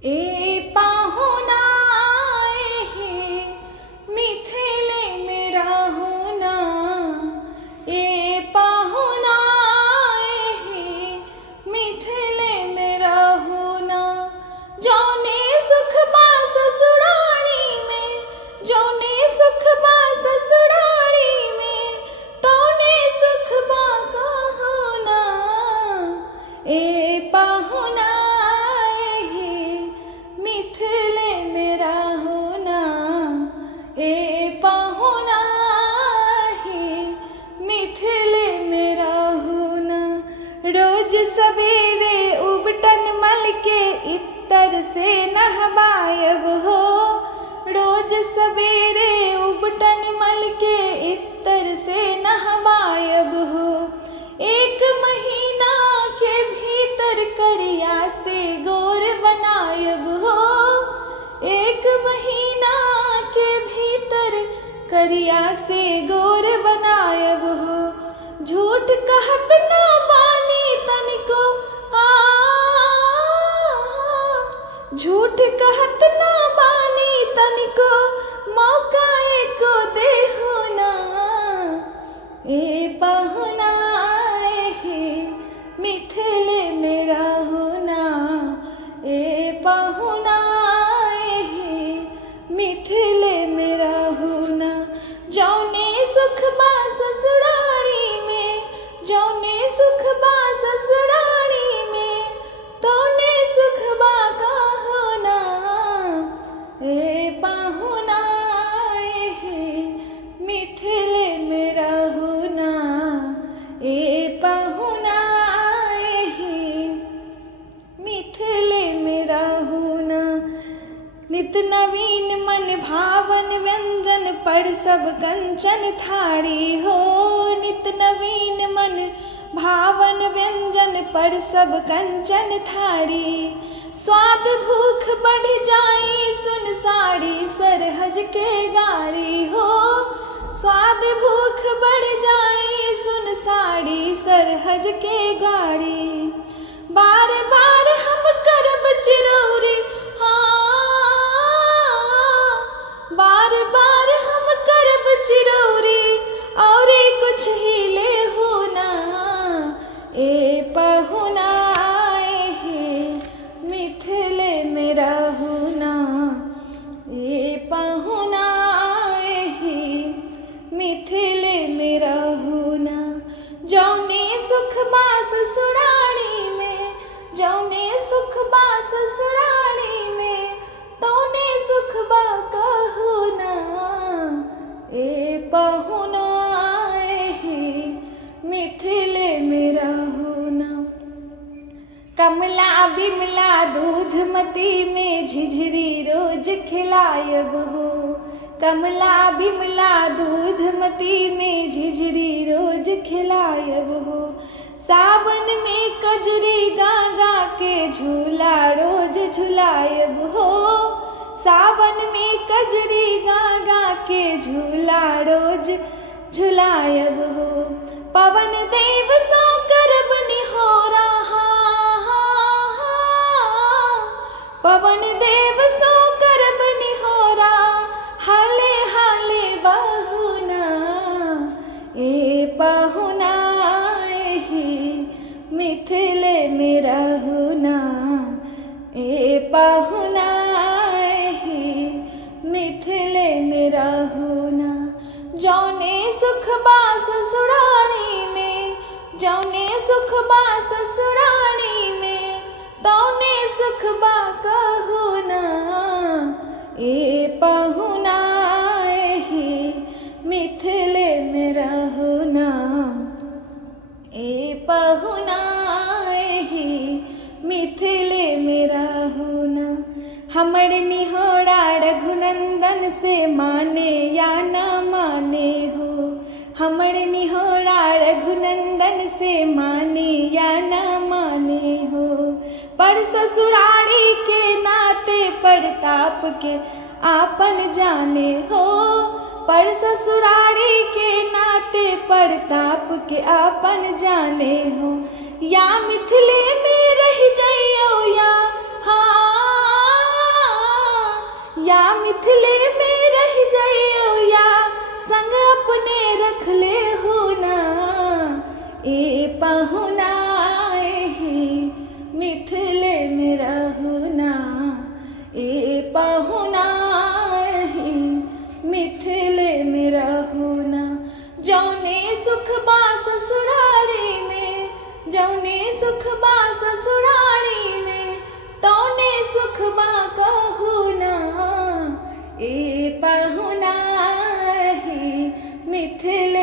ए पाहुना हे मिथिले मेरा होना, ए पाहुना हे मिथिले मेरा होना। जौने सुख बा ससुरारी में, जौने सुख बा ससुरारी में, तौने सुख बा कहना। ए पाहुना मिथिले मेरा होना, ए पाहुना हे मिथिले मेरा होना। रोज सवेरे उबटन मल के इत्तर से नहवायब हो, रोज सवेरे उबटन मल के इत्तर से नहवायब हो। एक महीना के भीतर करिया से गोर बनायब हो, एक महीना के भीतर करिया से गोर बनायब हो। झूठ कहत ना बानी तनिको, झूठ कहत ना बानी तनिको, मौका एको देहु ना। ए पाहुना हे मिथिले मेरा होना, ए पाहुना हे मिथिले मेरा होना। जौने सुख बा ससुरारी में, जौने सुख बा ससुरारी में, तौने सुख बा कहना। ए पाहुना हे मिथिले मेरा होना, ए पाहुना हे मिथिले मेरा होना। नित नवीन मन भावन व्यंजन पर सब कंचन थारी हो, नित नवीन मन भावन व्यंजन पर सब कंचन थारी। स्वाद भूख बढ़ जाई सुन साड़ी सरहज के गारी हो, स्वाद भूख बढ़ जाई सुन साड़ी सरहज के गाड़ी। बार बार हम करब चिरौरी, बार बार हम करब चिरौरी, और कुछ ही ले होना। ए पाहुना हे मिथिले मेरा होना, ए पाहुना हे मिथिले मेरा होना। जौने सुख बा ससुरारी में, जौने सुख बा ससुरारी में, तौने सुख बा कहना। ए पाहुना हे मिथिले मेरा होना। कमला बिमला दूधमती में झिझरी रोज खिलायब हो, कमला बिमला दूधमती में झिझरी रोज खिलायब हो। सावन में कजरी गा गा के झूला रोज झुलायब हो, सावन में कजरी गा गा के झूला रोज झुलायब हो। पवन देव सो करब निहोरा, पवन देव सो करब निहोरा, हाले हाले बाहुना। ए पाहुना हे मिथिले मेरा होना, ए पाहुना हे मिथिले मेरा होना। जौने सुख बा ससुरारी में, जौने सुख बा ससुरारी में, तौने सुख बा कहना। ए पाहुना हे मिथिले मेरा होना, ए पाहुना हे मिथिले मेरा होना। हमर निहोरा रघुनंदन से माने या ना माने हो, हमर निहोरा रघुनंदन से माने या ना माने हो। पर ससुरारी के नाते प्रताप के आपन जाने हो, पर ससुरारी के नाते प्रताप के आपन जाने हो। या मिथिले में रह जाइयो या हाँ पहुना एहि मिथिले में रहुना, ए पहुना एहि मिथिले में रहुना। जौने सुख बा ससुरारी में, जौने सुख बा ससुरारी में, तौने सुख बा कहुना, ए पहुना एहि मिथिले